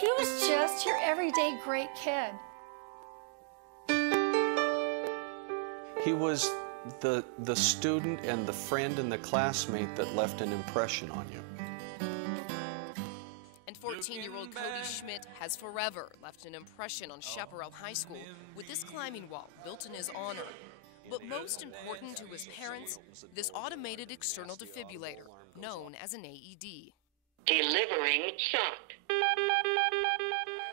He was just your everyday great kid. He was the student and the friend and the classmate that left an impression on you. And 14-year-old Cody Schmidt has forever left an impression on Chaparral High School with this climbing wall built in his honor. But most important to his parents, this automated external defibrillator, known as an AED. Delivering shock.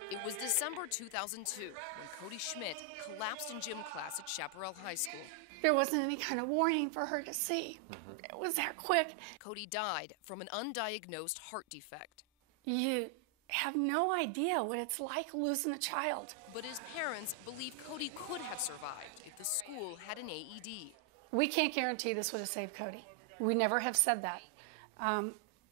It was December 2002 when Cody Schmidt collapsed in gym class at Chaparral High School. There wasn't any kind of warning for her to see. It was that quick. Cody died from an undiagnosed heart defect. You have no idea what it's like losing a child. But his parents believe Cody could have survived if the school had an AED. We can't guarantee this would have saved Cody. We never have said that.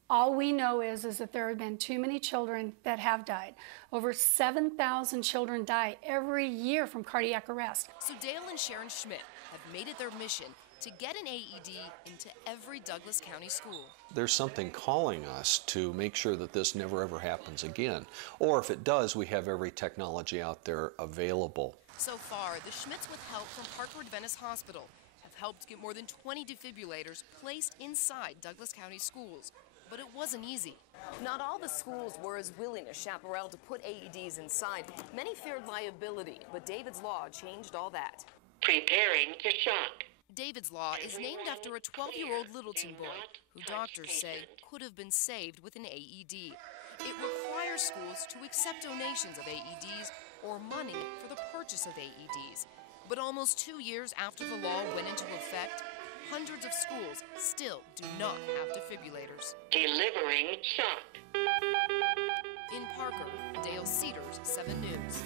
All we know is that there have been too many children that have died. Over 7,000 children die every year from cardiac arrest. So Dale and Sharon Schmidt have made it their mission to get an AED into every Douglas County school. There's something calling us to make sure that this never ever happens again. Or if it does, we have every technology out there available. So far, the Schmidts, with help from Parkwood Venice Hospital, have helped get more than 20 defibrillators placed inside Douglas County schools. But it wasn't easy. Not all the schools were as willing as Chaparral to put AEDs inside. Many feared liability, but David's Law changed all that. Preparing to shock. David's Law is named after a 12-year-old Littleton boy who doctors say could have been saved with an AED. It requires schools to accept donations of AEDs or money for the purchase of AEDs. But almost 2 years after the law went into effect, hundreds of schools still do not have defibrillators. Delivering shock. In Parker, Dale Cedars, 7 News.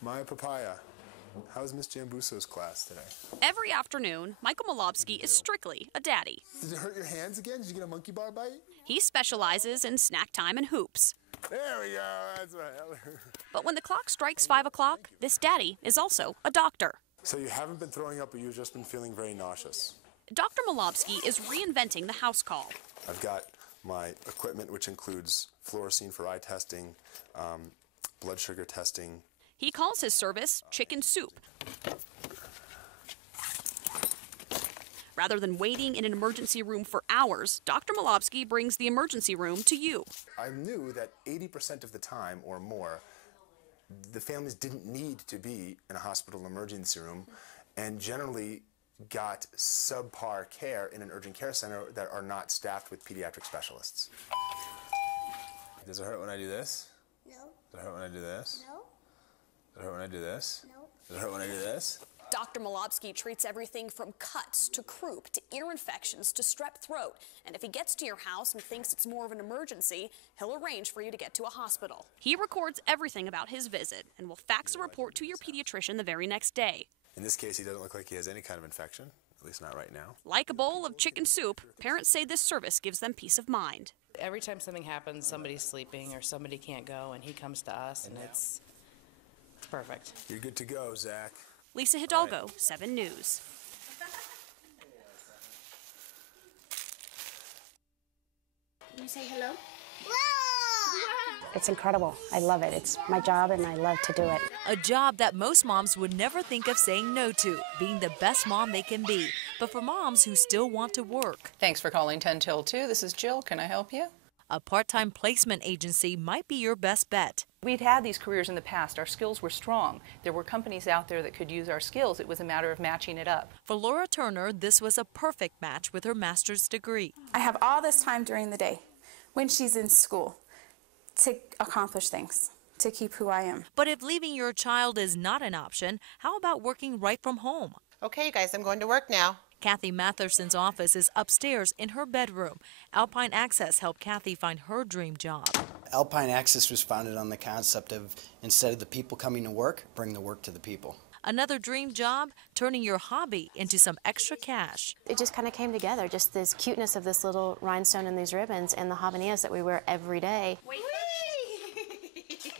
Maya Papaya, how's Miss Jambuso's class today? Every afternoon, Michael Malobsky is strictly a daddy. Did it hurt your hands again? Did you get a monkey bar bite? He specializes in snack time and hoops. There we go, that's right. But when the clock strikes 5 o'clock, this daddy is also a doctor. So you haven't been throwing up, but you've just been feeling very nauseous. Dr. Malobsky is reinventing the house call. I've got my equipment, which includes fluorescein for eye testing, blood sugar testing. He calls his service chicken soup. Rather than waiting in an emergency room for hours, Dr. Malobsky brings the emergency room to you. I knew that 80% of the time or more, the families didn't need to be in a hospital emergency room and generally got subpar care in an urgent care center that are not staffed with pediatric specialists. Does it hurt when I do this? No. Does it hurt when I do this? No. Does it hurt when I do this? No. Does it hurt when I do this? Dr. Malobsky treats everything from cuts to croup to ear infections to strep throat. And if he gets to your house and thinks it's more of an emergency, he'll arrange for you to get to a hospital. He records everything about his visit and will fax a report to your pediatrician the very next day. In this case, he doesn't look like he has any kind of infection, at least not right now. Like a bowl of chicken soup, parents say this service gives them peace of mind. Every time something happens, somebody's sleeping or somebody can't go, and he comes to us, and it's perfect. You're good to go, Zach. Lisa Hidalgo, 7 News. Can you say hello? It's incredible. I love it. It's my job and I love to do it. A job that most moms would never think of saying no to, being the best mom they can be. But for moms who still want to work. Thanks for calling 10 till 2. This is Jill. Can I help you? A part-time placement agency might be your best bet. We'd had these careers in the past. Our skills were strong. There were companies out there that could use our skills. It was a matter of matching it up. For Laura Turner, this was a perfect match with her master's degree. I have all this time during the day when she's in school to accomplish things, to keep who I am. But if leaving your child is not an option, how about working right from home? Okay, you guys, I'm going to work now. Kathy Matherson's office is upstairs in her bedroom. Alpine Access helped Kathy find her dream job. Alpine Access was founded on the concept of, instead of the people coming to work, bring the work to the people. Another dream job, turning your hobby into some extra cash. It just kind of came together, just this cuteness of this little rhinestone and these ribbons and the habaneras that we wear every day.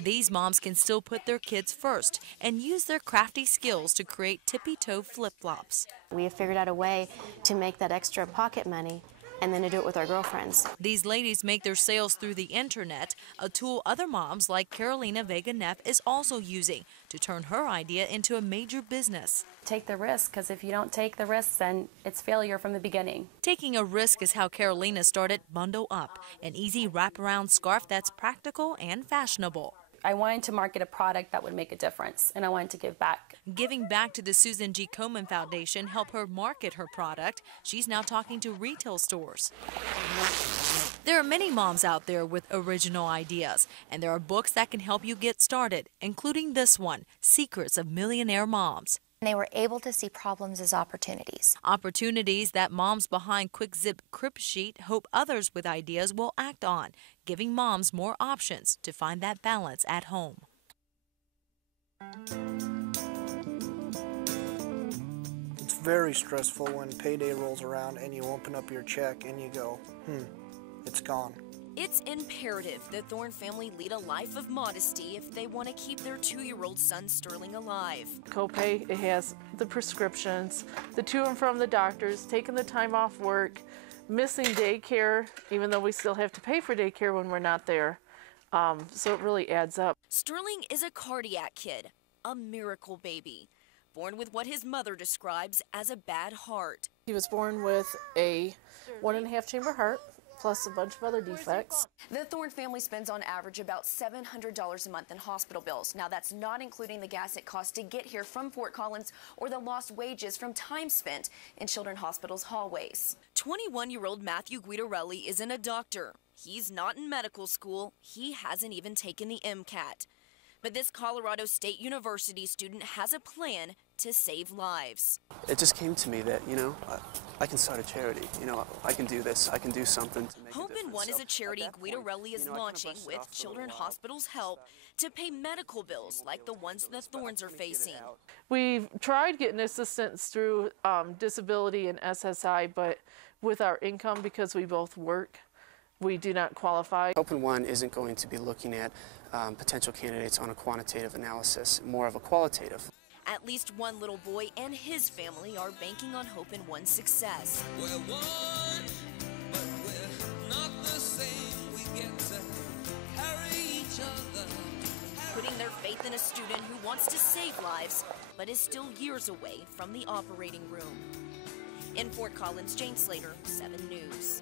These moms can still put their kids first and use their crafty skills to create tippy-toe flip-flops. We have figured out a way to make that extra pocket money and then to do it with our girlfriends. These ladies make their sales through the internet, a tool other moms like Carolina Vega-Neff is also using to turn her idea into a major business. Take the risk, because if you don't take the risks, then it's failure from the beginning. Taking a risk is how Carolina started Bundle Up, an easy wraparound scarf that's practical and fashionable. I wanted to market a product that would make a difference, and I wanted to give back. Giving back to the Susan G. Komen Foundation helped her market her product. She's now talking to retail stores. There are many moms out there with original ideas, and there are books that can help you get started, including this one, Secrets of Millionaire Moms. They were able to see problems as opportunities. Opportunities that moms behind Quick Zip Crib Sheet hope others with ideas will act on, giving moms more options to find that balance at home. It's very stressful when payday rolls around and you open up your check and you go, it's gone. It's imperative the Thorne family lead a life of modesty if they want to keep their 2-year-old son Sterling alive. Copay, it has the prescriptions, the to and from the doctors, taking the time off work, missing daycare, even though we still have to pay for daycare when we're not there. So it really adds up. Sterling is a cardiac kid, a miracle baby, born with what his mother describes as a bad heart. He was born with a 1.5 chamber heart, plus a bunch of other defects. The Thorne family spends on average about $700 a month in hospital bills. Now that's not including the gas it costs to get here from Fort Collins or the lost wages from time spent in Children's Hospital's hallways. 21-year-old Matthew Guidarelli isn't a doctor. He's not in medical school. He hasn't even taken the MCAT. But this Colorado State University student has a plan to save lives. It just came to me that, I can start a charity. I can do this. I can do something to make Hope a difference. in One is a charity Guidarelli is launching with Children's Hospital's help to pay medical bills like the ones the Thornes are facing. We've tried getting assistance through disability and SSI, but with our income, because we both work, we do not qualify. Hope in One isn't going to be looking at potential candidates on a quantitative analysis, more of a qualitative. At least one little boy and his family are banking on Hope in One's success. We're one, but we're not the same. We get to carry each other. Putting their faith in a student who wants to save lives, but is still years away from the operating room. In Fort Collins, Jane Slater, 7 News.